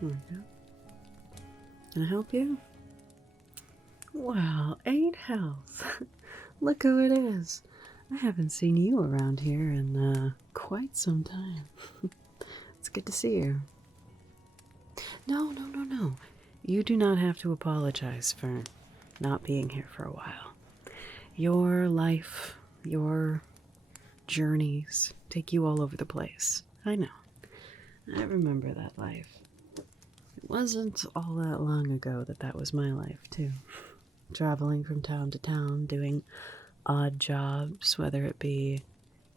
There we go. Can I help you? Wow, 8 health. Look who it is. I haven't seen you around here in quite some time. It's good to see you. No. You do not have to apologize for not being here for a while. Your life, your journeys take you all over the place. I know. I remember that life. It wasn't all that long ago that was my life, too. Traveling from town to town, doing odd jobs, whether it be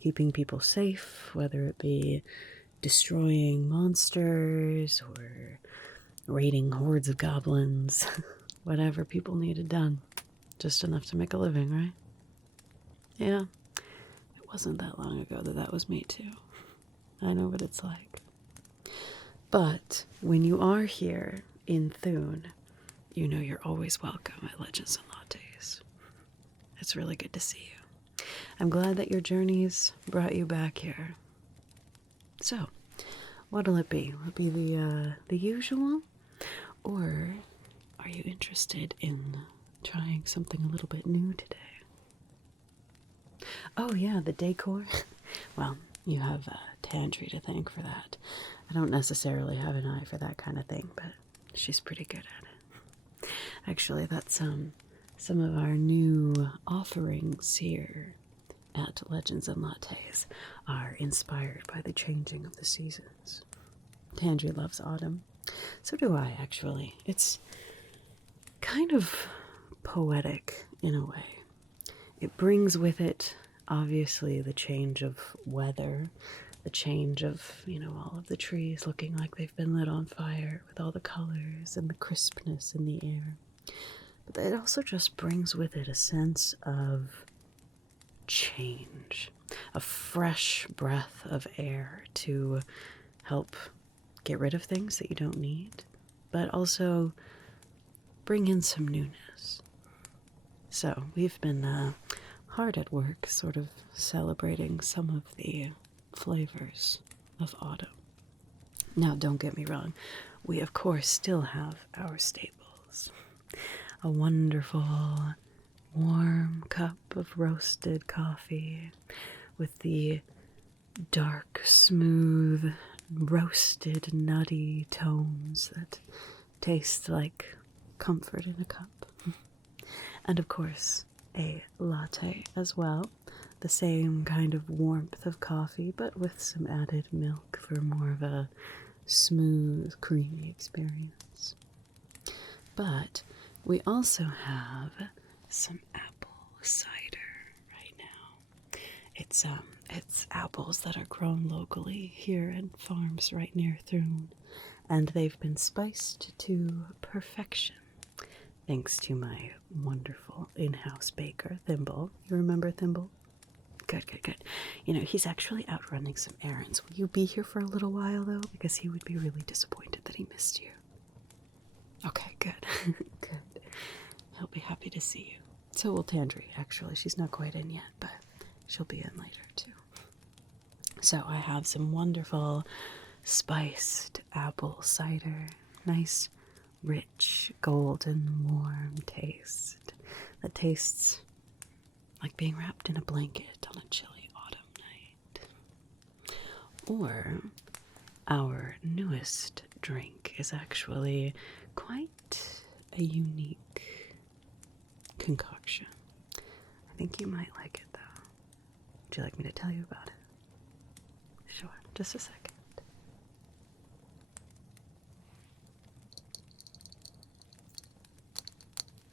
keeping people safe, whether it be destroying monsters or raiding hordes of goblins, whatever people needed done. Just enough to make a living, right? Yeah, it wasn't that long ago that was me too. I know what it's like. But when you are here in Thune, you know you're always welcome at Legends and Lattes. It's really good to see you. I'm glad that your journeys brought you back here. So, what'll it be? Will it be the usual? Or are you interested in trying something a little bit new today? Oh yeah, the decor. Well, you have Tandry to thank for that. I don't necessarily have an eye for that kind of thing, but she's pretty good at it. Actually, that's some of our new offerings here at Legends and Lattes are inspired by the changing of the seasons. Tandry loves autumn. So do I, actually. It's kind of poetic in a way. It brings with it, obviously, the change of weather, the change of, all of the trees looking like they've been lit on fire with all the colors and the crispness in the air. But it also just brings with it a sense of change, a fresh breath of air to help get rid of things that you don't need, but also bring in some newness. So we've been hard at work sort of celebrating some of the flavors of autumn. Now, don't get me wrong, we of course still have our staples. A wonderful warm cup of roasted coffee with the dark, smooth, roasted, nutty tones that taste like comfort in a cup. And of course, a latte as well. The same kind of warmth of coffee, but with some added milk for more of a smooth, creamy experience. But we also have some apple cider right now. It's apples that are grown locally here in farms right near Thune, and they've been spiced to perfection thanks to my wonderful in-house baker, Thimble. You remember Thimble? Good. He's actually out running some errands. Will you be here for a little while, though? Because he would be really disappointed that he missed you. Okay, good. Good. He'll be happy to see you. So will Tandry, actually. She's not quite in yet, but she'll be in later, too. So I have some wonderful spiced apple cider. Nice, rich, golden, warm taste that tastes like being wrapped in a blanket on a chilly autumn night. Or our newest drink is actually quite a unique concoction. I think you might like it, though. Would you like me to tell you about it? Sure, just a second.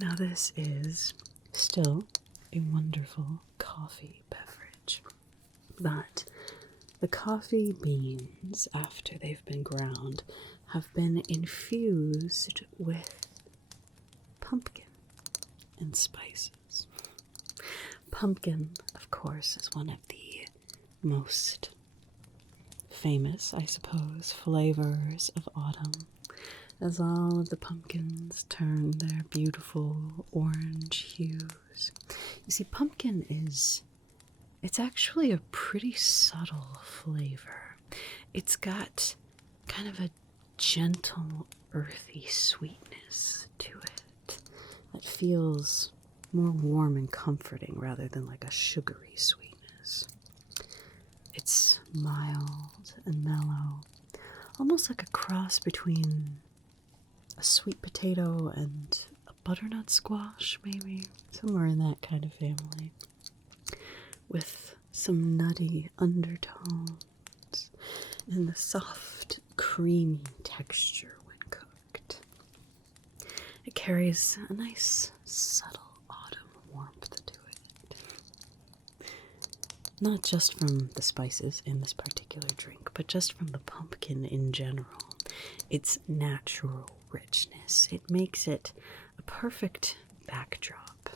Now this is still a wonderful coffee beverage, but the coffee beans, after they've been ground, have been infused with pumpkin and spices. Pumpkin, of course, is one of the most famous, I suppose, flavors of autumn, as all of the pumpkins turn their beautiful orange hues. You see, pumpkin it's actually a pretty subtle flavor. It's got kind of a gentle, earthy sweetness to it that feels more warm and comforting rather than like a sugary sweetness. It's mild and mellow, almost like a cross between a sweet potato and a butternut squash, maybe, somewhere in that kind of family, with some nutty undertones and the soft, creamy texture when cooked. It carries a nice, subtle autumn warmth to it. Not just from the spices in this particular drink, but just from the pumpkin in general. Its natural richness. It makes it a perfect backdrop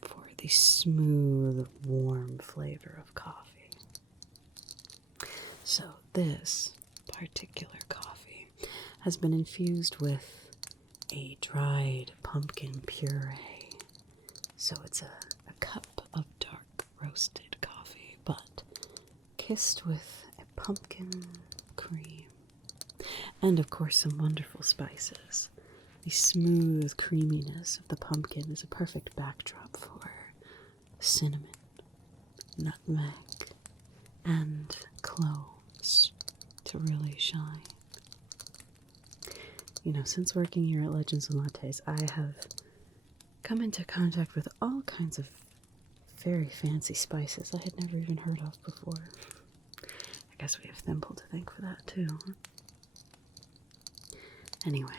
for the smooth, warm flavor of coffee. So this particular coffee has been infused with a dried pumpkin puree. So it's a cup of dark roasted coffee, but kissed with a pumpkin cream. And of course some wonderful spices. The smooth creaminess of the pumpkin is a perfect backdrop for cinnamon, nutmeg, and cloves to really shine. You know, since working here at Legends and Lattes, I have come into contact with all kinds of very fancy spices I had never even heard of before. I guess we have Thimble to thank for that too. Anyway,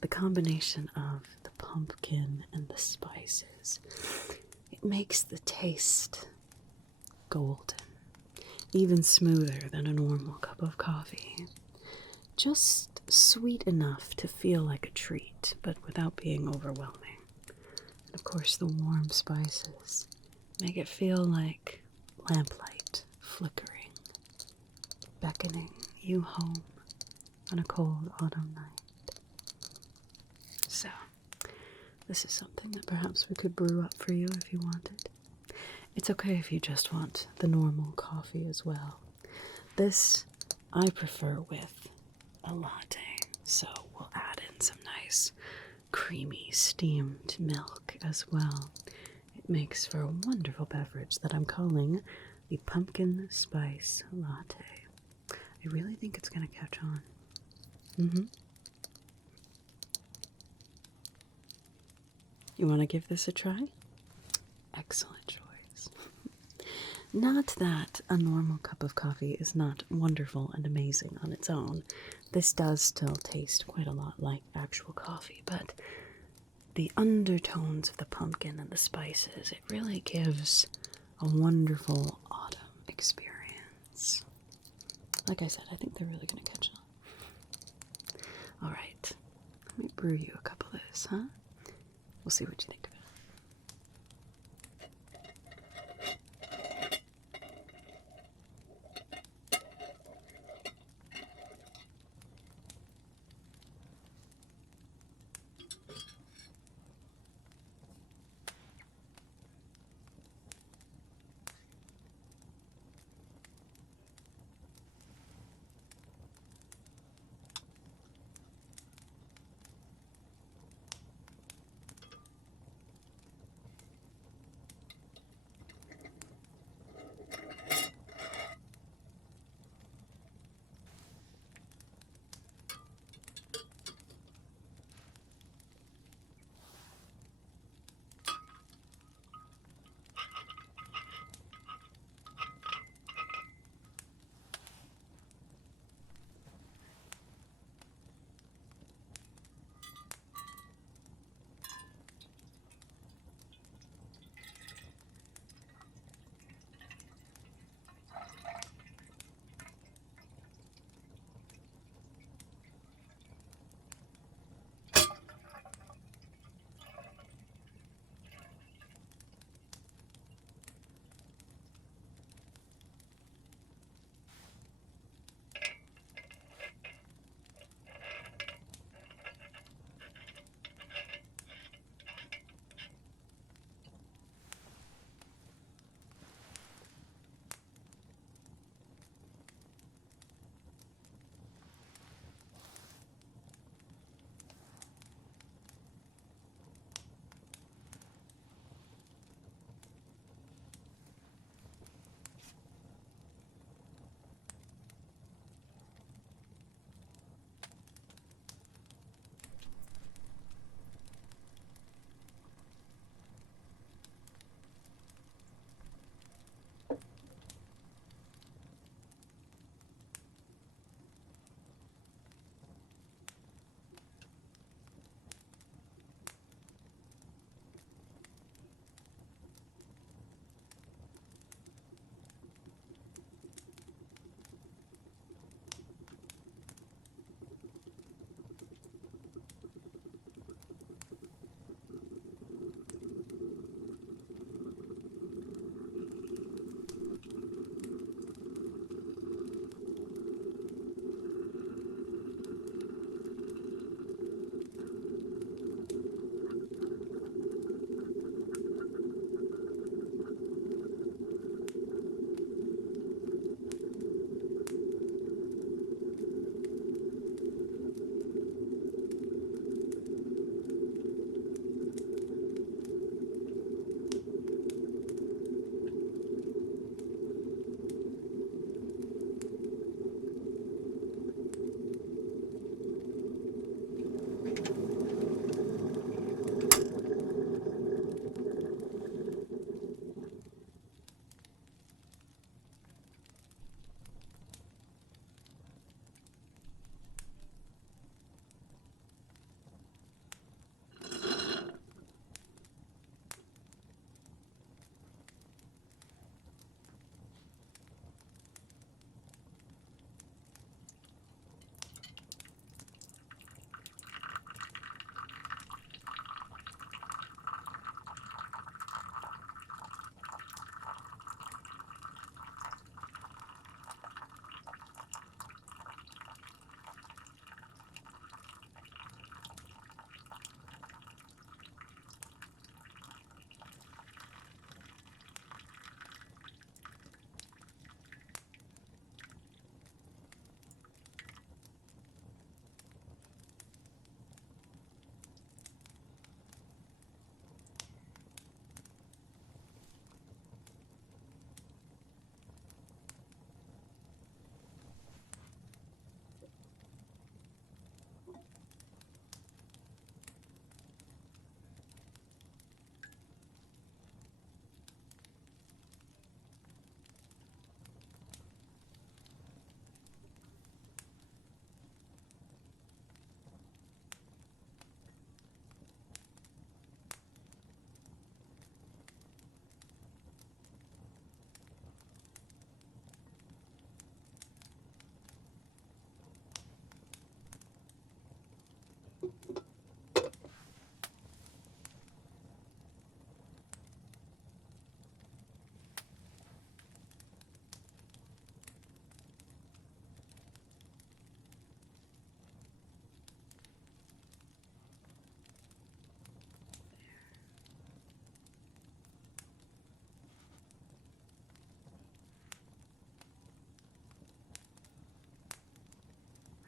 the combination of the pumpkin and the spices, it makes the taste golden, even smoother than a normal cup of coffee. Just sweet enough to feel like a treat, but without being overwhelming. And of course, the warm spices make it feel like lamplight flickering, beckoning you home on a cold autumn night. So, this is something that perhaps we could brew up for you if you wanted. It's okay if you just want the normal coffee as well. This I prefer with a latte, so we'll add in some nice creamy steamed milk as well. It makes for a wonderful beverage that I'm calling the pumpkin spice latte. I really think it's going to catch on. You want to give this a try? Excellent choice. Not that a normal cup of coffee is not wonderful and amazing on its own. This does still taste quite a lot like actual coffee, but the undertones of the pumpkin and the spices, it really gives a wonderful autumn experience. Like I said, I think they're really going to catch on. All right, let me brew you a cup of this, huh? We'll see what you think of it.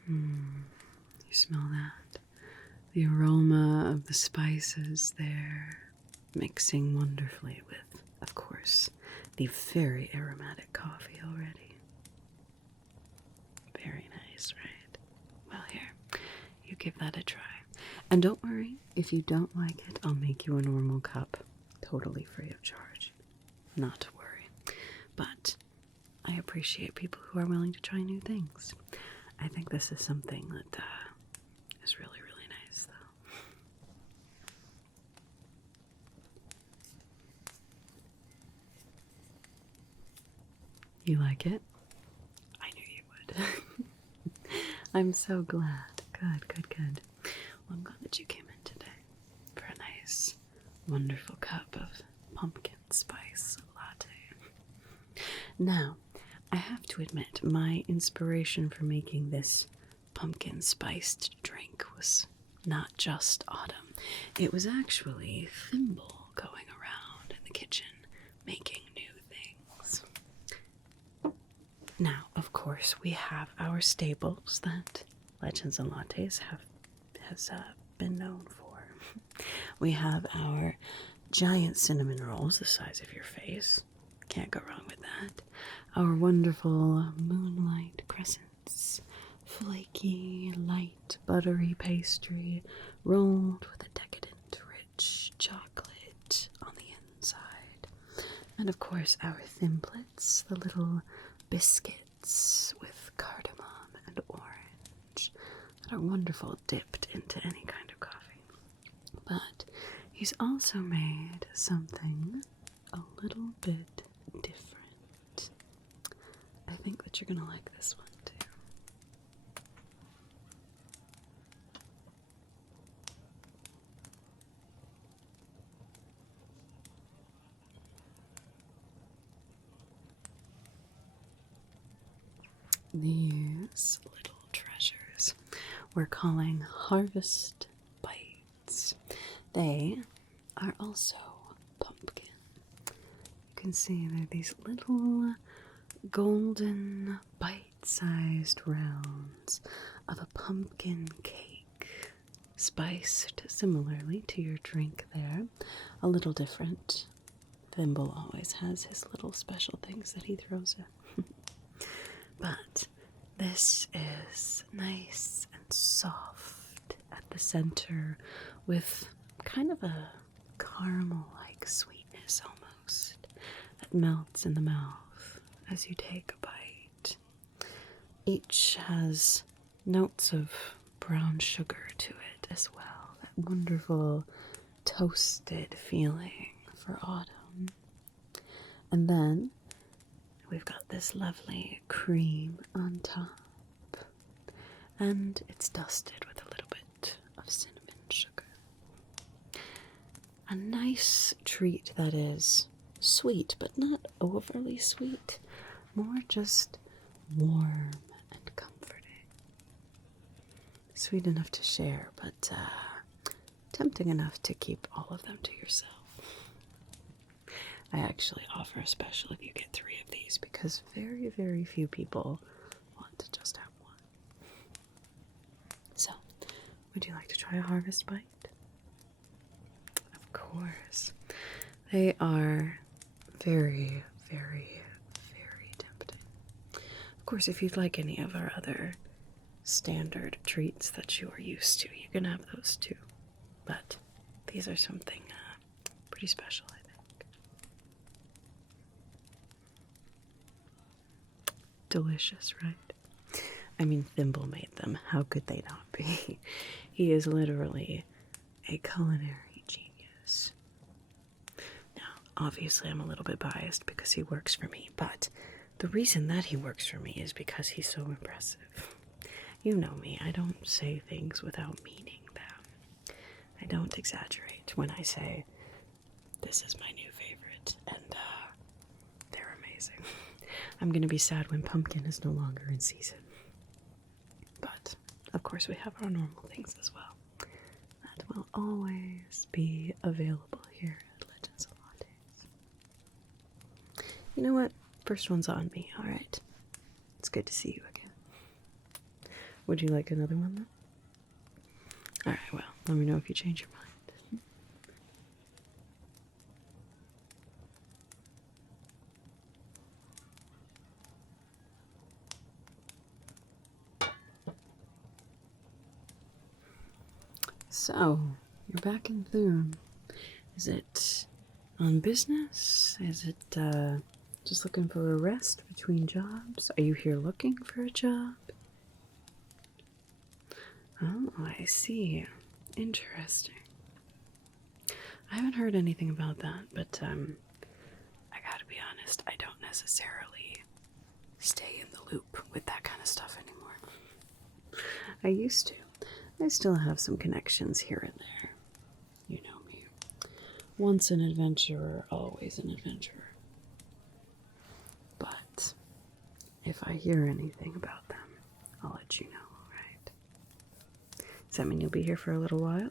You smell that? The aroma of the spices there, mixing wonderfully with, of course, the very aromatic coffee already. Very nice, right? Well, here, you give that a try. And don't worry, if you don't like it, I'll make you a normal cup, totally free of charge. Not to worry. But I appreciate people who are willing to try new things. I think this is something that is really, really nice, though. You like it? I knew you would. I'm so glad. Good, good, good. Well, I'm glad that you came in today for a nice, wonderful cup of pumpkin spice latte. Now, I have to admit, my inspiration for making this pumpkin spiced drink was not just autumn. It was actually Thimble going around in the kitchen making new things. Now, of course, we have our staples that Legends and Lattes has been known for. We have our giant cinnamon rolls the size of your face. Can't go wrong with that. Our wonderful moonlight crescents. Flaky, light, buttery pastry rolled with a decadent, rich chocolate on the inside. And of course, our thimblets, the little biscuits with cardamom and orange that are wonderful dipped into any kind of coffee. But he's also made something a little bit different. I think that you're gonna like this one too. These little treasures we're calling Harvest Bites. They are also pumpkin. You can see they're these little golden bite-sized rounds of a pumpkin cake, spiced similarly to your drink there. A little different. Thimble always has his little special things that he throws in. But this is nice and soft at the center with kind of a caramel-like sweetness almost that melts in the mouth as you take a bite. Each has notes of brown sugar to it as well. That wonderful toasted feeling for autumn. And then we've got this lovely cream on top. And it's dusted with a little bit of cinnamon sugar. A nice treat that is sweet, but not overly sweet. More just warm and comforting. Sweet enough to share, but tempting enough to keep all of them to yourself. I actually offer a special if you get 3 of these because very, very few people want to just have one. So, would you like to try a harvest bite? Of course. They are very, very, very tempting. Of course, if you'd like any of our other standard treats that you are used to, you can have those too. But these are something pretty special, I think. Delicious, right? I mean, Thimble made them. How could they not be? He is literally a culinary genius. Now, obviously, I'm a little bit biased because he works for me, but the reason that he works for me is because he's so impressive. You know me, I don't say things without meaning them. I don't exaggerate when I say, this is my new favorite, and they're amazing. I'm going to be sad when pumpkin is no longer in season. But, of course, we have our normal things as well. That will always be available here at Legends and Lattes. You know what? First one's on me, alright? It's good to see you again. Would you like another one then? Alright, well, let me know if you change your mind. So, you're back in Thune. Is it on business? Is it just looking for a rest between jobs? Are you here looking for a job? Oh, I see. Interesting. I haven't heard anything about that, but I gotta be honest, I don't necessarily stay in the loop with that kind of stuff anymore. I used to. I still have some connections here and there. You know me. Once an adventurer, always an adventurer. But if I hear anything about them, I'll let you know, alright? Does that mean you'll be here for a little while?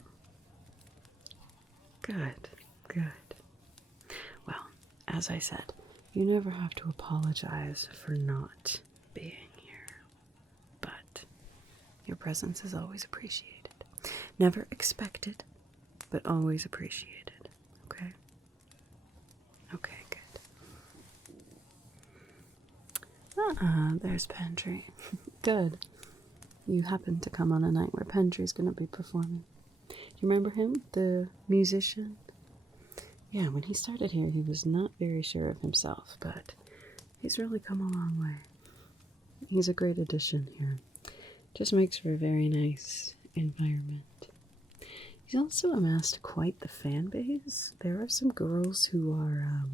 Good, good. Well, as I said, you never have to apologize for not being here. But your presence is always appreciated. Never expected, but always appreciated. Okay? Okay, good. There's Pendry. Good. You happened to come on a night where Pendry's gonna be performing. Do you remember him? The musician? Yeah, when he started here, he was not very sure of himself, but he's really come a long way. He's a great addition here. Just makes for a very nice environment. He's also amassed quite the fan base. There are some girls who are,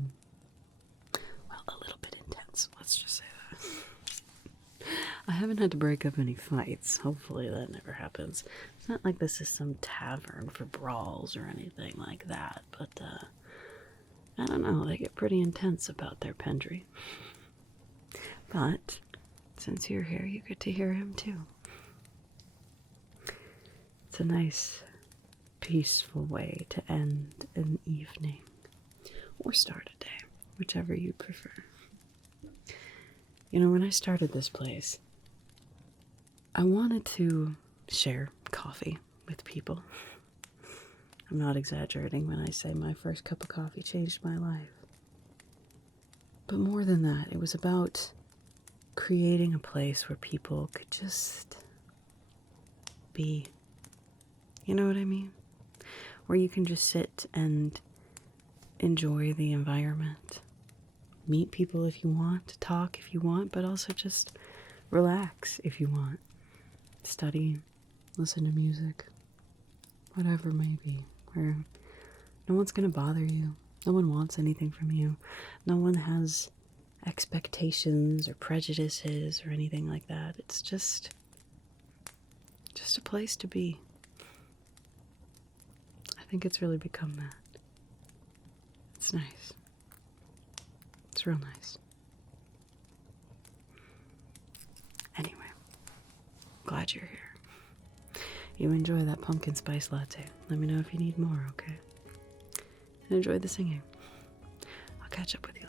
well, a little bit intense. Let's just say that. I haven't had to break up any fights. Hopefully that never happens. It's not like this is some tavern for brawls or anything like that, but, I don't know. They get pretty intense about their Pendry. But since you're here, you get to hear him too. It's a nice, peaceful way to end an evening or start a day, whichever you prefer. You know, when I started this place, I wanted to share coffee with people. I'm not exaggerating when I say my first cup of coffee changed my life. But more than that, it was about creating a place where people could just be. You know what I mean? Where you can just sit and enjoy the environment. Meet people if you want, talk if you want, but also just relax if you want. Study, listen to music, whatever it may be. Where no one's gonna bother you. No one wants anything from you. No one has expectations or prejudices or anything like that. It's just a place to be. I think it's really become that. It's nice. It's real nice. Anyway, glad you're here. You enjoy that pumpkin spice latte. Let me know if you need more, okay? And enjoy the singing. I'll catch up with you